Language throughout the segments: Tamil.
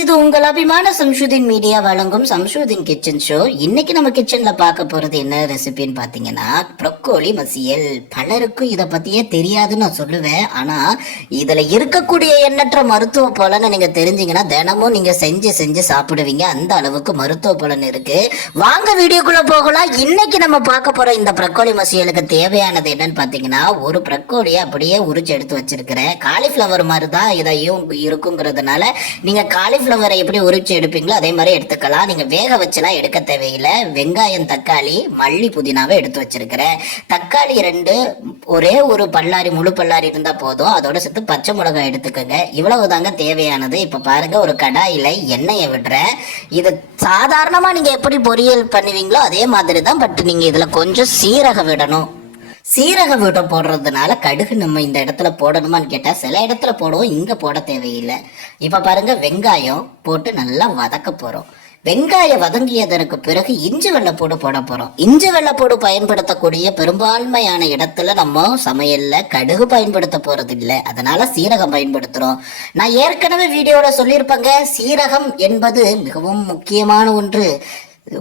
இது உங்கள் அபிமான சம்ஷுதீன் மீடியா வழங்கும் சம்ஷுதீன் கிச்சன் ஷோ இன்னைக்கு நம்ம கிச்சன்ல பார்க்க போறது என்ன ரெசிபின்னு பாத்தீங்கன்னா ப்ரொக்கோலி மசியல். பலருக்கும் இதை பத்தியே தெரியாதுன்னு நான் சொல்லுவேன். ஆனா இதுல இருக்கக்கூடிய எண்ணற்ற மருத்துவ பலனை நீங்க தெரிஞ்சீங்கன்னா தினமும் நீங்க செஞ்சு செஞ்சு சாப்பிடுவீங்க. அந்த அளவுக்கு மருத்துவ பலன் இருக்கு. வாங்க வீடியோக்குள்ள போகலாம். இன்னைக்கு நம்ம பார்க்க போற இந்த ப்ரக்கோலி மசியலுக்கு தேவையானது என்னன்னு பாத்தீங்கன்னா ஒரு ப்ரக்கோலியை அப்படியே உரிச்சு எடுத்து வச்சிருக்கிறேன். காலிஃப்ளவர் மாதிரி தான் இதையும் இருக்குங்கிறதுனால நீங்க காலிஃபிளவர் எப்படி உரிச்சு எடுப்பீங்களோ அதே மாதிரி எடுத்துக்கலாம். நீங்க வேக வச்சுலாம் எடுக்க தேவையில்லை. வெங்காயம் தக்காளி மல்லி புதினாவை எடுத்து வச்சிருக்கிறேன். தக்காளி ரெண்டு ஒரே ஒரு பல்லாரி முழு பல்லாரி இருந்தா போதும். அதோட சேர்த்து பச்சை மிளகாய் எடுத்துக்கோங்க. இவ்வளவு தாங்க தேவையானது. இப்ப பாருங்க ஒரு கடாயில எண்ணெயை விடுறேன். இது சாதாரணமா நீங்க எப்படி பொரியல் பண்ணுவீங்களோ அதே மாதிரி தான் பட் நீங்க இதுல கொஞ்சம் சீரகம் விடணும். சீரக வீட்டை போடுறதுனால கடுகு நம்ம இந்த இடத்துல போடணுமான்னு கேட்டால் சில இடத்துல போடுவோம் இங்கே போட தேவையில்லை. இப்போ பாருங்க வெங்காயம் போட்டு நல்லா வதக்க போகிறோம் வெங்காயம் வதங்கியதற்கு பிறகு இஞ்சி வெள்ளைப்பூடு போட போகிறோம் இஞ்சி வெள்ளைப்பூடு பயன்படுத்தக்கூடிய பெரும்பான்மையான இடத்துல நம்ம சமையலில் கடுகு பயன்படுத்த போகிறது இல்லை அதனால சீரகம் பயன்படுத்துகிறோம் நான் ஏற்கனவே வீடியோவில் சொல்லியிருப்பேங்க சீரகம் என்பது மிகவும் முக்கியமான ஒன்று.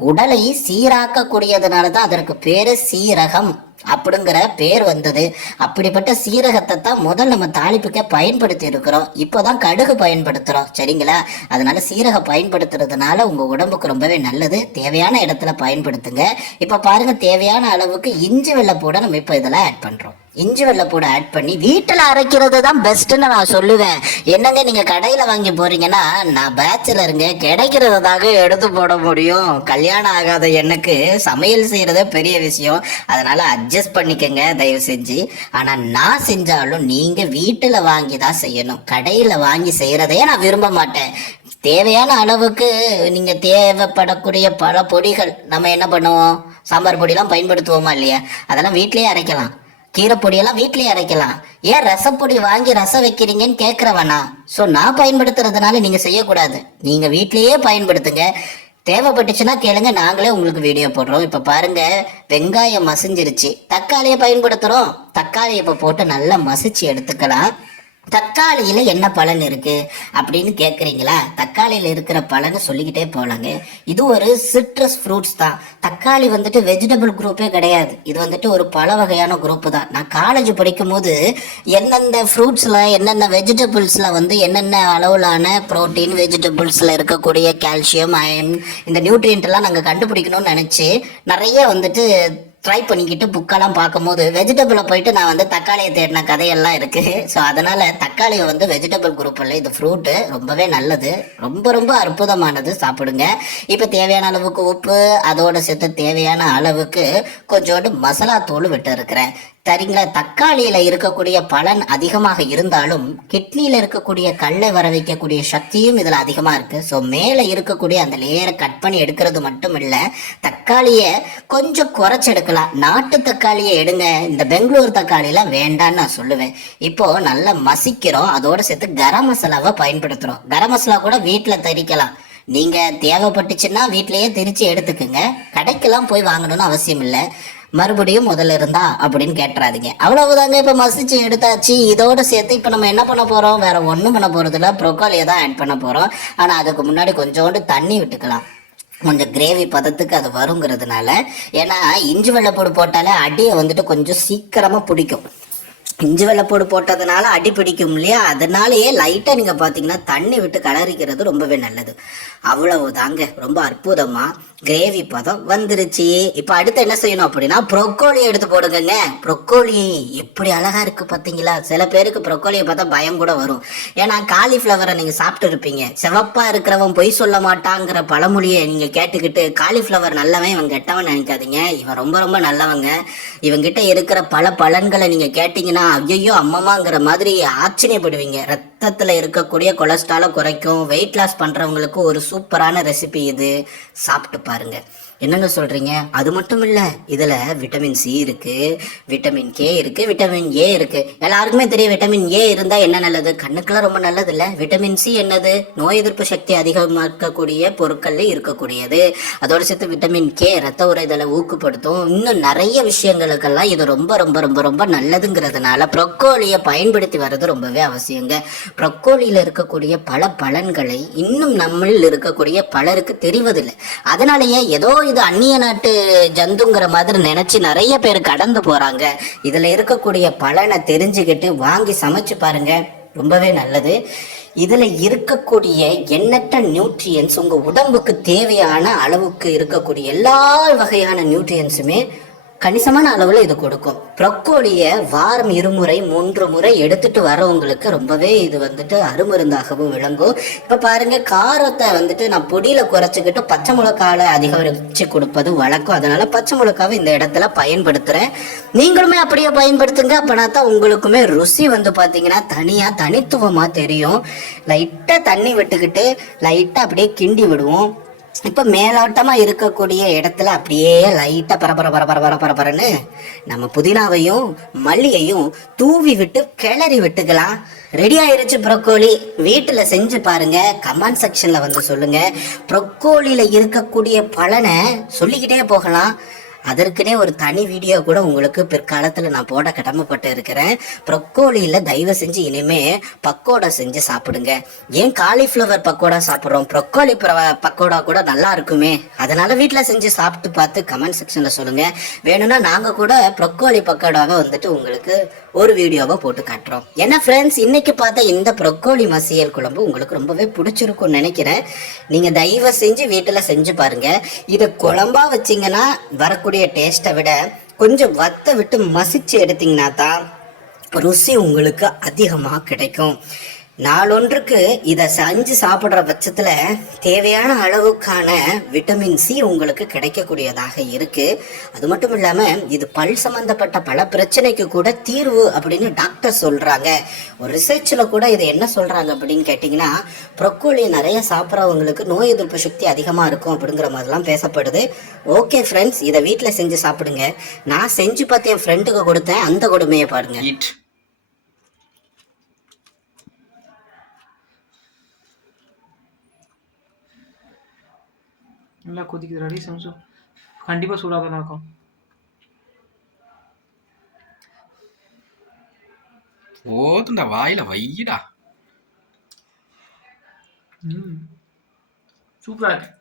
உடலை சீராக்கக்கூடியதுனால தான் அதற்கு பேர் சீரகம். அப்படிங்கிற பேர் வந்தது. அப்படிப்பட்ட சீரகத்தை தான் முதல் நம்ம தாளிப்புக்கே பயன்படுத்தி இருக்கிறோம் இப்போதான் கடுகு பயன்படுத்துகிறோம் சரிங்களா? அதனால சீரகம் பயன்படுத்துறதுனால உங்க உடம்புக்கு ரொம்பவே நல்லது. தேவையான இடத்துல பயன்படுத்துங்க. இப்போ பாருங்க தேவையான அளவுக்கு இஞ்சி வெள்ளைப்பூட நம்ம இப்போ இதெல்லாம் ஆட் பண்ணுறோம் இஞ்சி வெள்ளைப்பூட ஆட் பண்ணி வீட்டில் அரைக்கிறது தான் பெஸ்ட்டுன்னு நான் சொல்லுவேன். என்னங்க நீங்கள் கடையில் வாங்கி போகிறீங்கன்னா நான் பேச்சுலருங்க கிடைக்கிறதாக எடுத்து போட முடியும். கல்யாணம் ஆகாத எனக்கு சமையல் செய்கிறதே பெரிய விஷயம். அதனால் அட்ஜஸ்ட் பண்ணிக்கங்க தயவு செஞ்சு. ஆனால் நான் செஞ்சாலும் நீங்கள் வீட்டில் வாங்கி தான் செய்யணும். கடையில் வாங்கி செய்கிறதையே நான் விரும்ப மாட்டேன். தேவையான அளவுக்கு நீங்க தேவைப்படக்கூடிய பல பொடிகள் நம்ம என்ன பண்ணுவோம்? சாம்பார் பொடியெல்லாம் பயன்படுத்துவோமா இல்லையா? அதெல்லாம் வீட்லயே அரைக்கலாம். கீரை பொடியெல்லாம் வீட்லயே அரைக்கலாம். ஏன் ரசப்பொடி வாங்கி ரசம் வைக்கிறீங்கன்னு கேட்குறவனா ஸோ நான் பயன்படுத்துறதுனால நீங்க செய்யக்கூடாது. நீங்க வீட்லயே பயன்படுத்துங்க. தேவைப்பட்டுச்சுன்னா கேளுங்க நாங்களே உங்களுக்கு வீடியோ போடுறோம். இப்போ பாருங்க வெங்காயம் மசிஞ்சிருச்சு. தக்காளியை பயன்படுத்துகிறோம் தக்காளியை இப்போ போட்டு நல்லா மசிச்சு எடுத்துக்கலாம். தக்காளியில் என்ன பலன் இருக்குது அப்படின்னு கேட்குறீங்களா தக்காளியில் இருக்கிற பலனை சொல்லிக்கிட்டே போகலாங்க இது ஒரு சிட்ரஸ் ஃப்ரூட்ஸ் தான். தக்காளி வந்துட்டு வெஜிடபிள் குரூப்பே கிடையாது. இது வந்துட்டு ஒரு பல வகையான குரூப் தான். நான் காலேஜ் படிக்கும் போது எந்தெந்த ஃப்ரூட்ஸில் என்னென்ன வெஜிடபிள்ஸில் வந்து என்னென்ன அளவிலான புரோட்டீன் வெஜிடபிள்ஸில் இருக்கக்கூடிய கால்சியம் அயன் இந்த நியூட்ரியன்ட் எல்லாம் நாங்கள் கண்டுபிடிக்கணும்னு நினச்சி நிறைய வந்துட்டு ட்ரை பண்ணிக்கிட்டு புக்கெல்லாம் பார்க்கும்போது வெஜிடபிளை போயிட்டு நான் வந்து தக்காளியை தேடின கதையெல்லாம் இருக்குது ஸோ அதனால் தக்காளியை வந்து வெஜிடபிள் குரூப் இல்லை இது ஃப்ரூட்டு ரொம்பவே நல்லது. ரொம்ப ரொம்ப அற்புதமானது. சாப்பிடுங்க. இப்போ தேவையான அளவுக்கு உப்பு அதோட சேர்த்து தேவையான அளவுக்கு கொஞ்சோண்டு மசாலா தூள் விட்டு இருக்கிறேன். சரிங்களா தக்காளியில இருக்கக்கூடிய பலன் அதிகமாக இருந்தாலும் கிட்னியில இருக்கக்கூடிய கல்லை வர வைக்கக்கூடிய சக்தியும் இதுல அதிகமா இருக்கு. ஸோ மேலே இருக்கக்கூடிய அந்த லேயரை கட் பண்ணி எடுக்கிறது மட்டும் இல்ல தக்காளியை கொஞ்சம் குறைச்செடுக்கலாம். நாட்டு தக்காளியை எடுங்க இந்த பெங்களூர் தக்காளிலாம் வேண்டான்னு நான் சொல்லுவேன். இப்போ நல்லா மசிக்கிறோம் அதோட சேர்த்து கரம் மசாலாவை பயன்படுத்துறோம். கரம் மசாலா கூட வீட்டில் தரிக்கலாம். நீங்க தேவைப்பட்டுச்சுன்னா வீட்டிலேயே திரிச்சு எடுத்துக்கோங்க. கடைக்கெல்லாம் போய் வாங்கணும்னு அவசியம் இல்லை. மறுபடியும் முதல்ல இருந்தா அப்படின்னு கேட்டுறாதீங்க. அவ்வளவுதாங்க இப்போ மசிச்சு எடுத்தாச்சு. இதோட சேர்த்து இப்போ நம்ம என்ன பண்ண போறோம்? வேற ஒன்றும் பண்ண போகிறதில்ல ப்ரொக்காலியை தான் ஆட் பண்ண போறோம். ஆனால் அதுக்கு முன்னாடி கொஞ்சோண்டு தண்ணி விட்டுக்கலாம். கொஞ்சம் கிரேவி பதத்துக்கு அது வருங்கிறதுனால. ஏன்னா இஞ்சி வெள்ளைப்பூடு போட்டாலே அடியை வந்துட்டு கொஞ்சம் சீக்கிரமாக பிடிக்கும். இஞ்சி வெள்ளைப்பூடு போட்டதுனால அடி பிடிக்கும் இல்லையா? அதனாலயே லைட்டாக நீங்கள் பார்த்தீங்கன்னா தண்ணி விட்டு கலரிக்கிறது ரொம்பவே நல்லது. அவ்வளவு தாங்க ரொம்ப அற்புதமாக கிரேவி பதம் வந்துருச்சு. இப்போ அடுத்து என்ன செய்யணும் அப்படின்னா ப்ரொக்கோலி எடுத்து போடுங்கங்க. ப்ரொக்கோலி எப்படி அழகாக இருக்குது பார்த்தீங்களா சில பேருக்கு ப்ரொக்கோலியை பார்த்தா பயம் கூட வரும். ஏன்னா காலிஃப்ளவரை நீங்கள் சாப்பிட்டு இருப்பீங்க. செவப்பாக இருக்கிறவன் பொய் சொல்ல மாட்டாங்கிற பழமொழியை நீங்கள் கேட்டுக்கிட்டு காலிஃப்ளவர் நல்லவன் இவன் கெட்டவன் நினைக்காதீங்க. இவன் ரொம்ப ரொம்ப நல்லவங்க. இவங்கிட்ட இருக்கிற பல பலன்களை நீங்கள் கேட்டிங்கன்னா ஐயோ அம்மம்மாங்கிற மாதிரி ஆச்சரியப்படுவீங்க. ரத்தத்தில் இருக்கக்கூடிய கொலஸ்ட்ராலை குறைக்கும். வெயிட் லாஸ் பண்ணுறவங்களுக்கு ஒரு சூப்பரான ரெசிபி இது. சாப்பிட்டு பாருங்க. என்னங்க சொல்றீங்க? அது மட்டும் இல்ல இதுல விட்டமின் சி இருக்கு விட்டமின் கே இருக்கு விட்டமின் ஏ இருக்கு. எல்லாருக்குமே தெரியும் விட்டமின் ஏ இருந்தா என்ன நல்லது? கண்ணுக்கெல்லாம் ரொம்ப நல்லது இல்ல. விட்டமின் சி என்னது? நோய் எதிர்ப்பு சக்தி அதிகமாக்கக்கூடிய பொருட்கள்ல இருக்கக்கூடியது. அதோட சேர்த்து விட்டமின் கே ரத்த உறைதலை ஊக்குப்படுத்தும். இன்னும் நிறைய விஷயங்களுக்கெல்லாம் இது ரொம்ப ரொம்ப ரொம்ப ரொம்ப நல்லதுங்கிறதுனால ப்ரொக்கோலியை பயன்படுத்தி வர்றது ரொம்பவே அவசியங்க. ப்ரொக்கோலியில் இருக்கக்கூடிய பல பலன்களை இன்னும் நம்மளில் இருக்கக்கூடிய பலருக்கு தெரிவதில்லை. அதனாலேயே ஏதோ இது அந்நிய நாட்டு ஜந்துங்கிற மாதிரி நினைச்சு நிறைய பேர் கடந்து போறாங்க. இதுல இருக்கக்கூடிய பலனை தெரிஞ்சுக்கிட்டு வாங்கி சமைச்சு பாருங்க. ரொம்பவே நல்லது. இதுல இருக்கக்கூடிய எண்ணற்ற நியூட்ரியன்ஸ் உங்க உடம்புக்கு தேவையான அளவுக்கு இருக்கக்கூடிய எல்லா வகையான நியூட்ரியன்ஸுமே கணிசமான அளவில் இது கொடுக்கும். ப்ரொக்கோலியை வாரம் இருமுறை மூன்று முறை எடுத்துட்டு வரவங்களுக்கு ரொம்பவே இது வந்துட்டு அருமருந்தாகவும் விளங்கும். இப்போ பாருங்க காரத்தை வந்துட்டு நான் பொடியில குறைச்சிக்கிட்டு பச்சை மிளகால அதிகரிச்சு கொடுப்பது வழக்கம். அதனால பச்சை மிளகாவை இந்த இடத்துல பயன்படுத்துறேன். நீங்களுமே அப்படியே பயன்படுத்துங்க. அப்போனா தான் உங்களுக்குமே ருசி வந்து பார்த்தீங்கன்னா தனியாக தனித்துவமாக தெரியும். லைட்டாக தண்ணி விட்டுக்கிட்டு லைட்டாக அப்படியே கிண்டி விடுவோம். இப்போ மேலோட்டமா இருக்கக்கூடிய இடத்துல அப்படியே லைட்டா பரபர பரபர பர பரபரன்னு நம்ம புதினாவையும் மல்லியையும் தூவி விட்டு கிளறி விட்டுக்கலாம். ரெடி ஆயிருச்சு ப்ரொக்கோலி வீட்டில் செஞ்சு பாருங்க. கமெண்ட் செக்ஷன்ல வந்து சொல்லுங்க. ப்ரொக்கோலியில இருக்கக்கூடிய பலனை சொல்லிக்கிட்டே போகலாம். அதற்குனே ஒரு தனி வீடியோ கூட உங்களுக்கு பிற்காலத்தில் நான் போட கடமைப்பட்டு இருக்கிறேன். ப்ரொக்கோலியில் தயவு செஞ்சு இனிமே பக்கோடா செஞ்சு சாப்பிடுங்க. ஏன் காலிஃப்ளவர் பக்கோடா சாப்பிட்றோம்? ப்ரொக்கோலி பக்கோடா கூட நல்லா இருக்குமே. அதனால வீட்டில் செஞ்சு சாப்பிட்டு பார்த்து கமெண்ட் செக்ஷனில் சொல்லுங்க. வேணும்னா நாங்கள் கூட ப்ரொக்கோலி பக்கோடாவை வந்துட்டு உங்களுக்கு ஒரு வீடியோவை போட்டு காட்டுறோம். ஏன்னா ஃப்ரெண்ட்ஸ் இன்னைக்கு பார்த்த இந்த ப்ரொக்கோலி மசியல் குழம்பு உங்களுக்கு ரொம்பவே பிடிச்சிருக்கும்னு நினைக்கிறேன். நீங்கள் தயவு செஞ்சு வீட்டில் செஞ்சு பாருங்க. இதை குழம்பா வச்சீங்கன்னா வரக்கூடிய டேஸ்ட்டை விட கொஞ்சம் வத்த விட்டு மசிச்சு எடுத்தீங்கன்னா தான் ருசி உங்களுக்கு அதிகமாக கிடைக்கும். நாளொன்றுக்கு இதை செஞ்சு சாப்பிட்ற பட்சத்தில் தேவையான அளவுக்கான விட்டமின் சி உங்களுக்கு கிடைக்கக்கூடியதாக இருக்கு. அது மட்டும் இல்லாமல் இது பல் சம்பந்தப்பட்ட பல பிரச்சனைக்கு கூட தீர்வு அப்படின்னு டாக்டர் சொல்றாங்க. ஒரு ரிசர்ச்சில் கூட இது என்ன சொல்றாங்க அப்படின்னு கேட்டிங்கன்னா ப்ரொக்கோலி நிறைய சாப்பிட்றவங்களுக்கு நோய் எதிர்ப்பு சக்தி அதிகமாக இருக்கும் அப்படிங்கிற மாதிரிலாம் பேசப்படுது. ஓகே ஃப்ரெண்ட்ஸ் இதை வீட்டில் செஞ்சு சாப்பிடுங்க. நான் செஞ்சு பார்த்து என் ஃப்ரெண்டுக்கு கொடுத்தேன் அந்த கொடுமையை பாருங்க. நல்லா கொதிக்குது ரெடி சம்சு கண்டிப்பாக சூடாக தானே இருக்கும் போதும்டா வாயில வைடா ம் சூப்பராக இருக்கு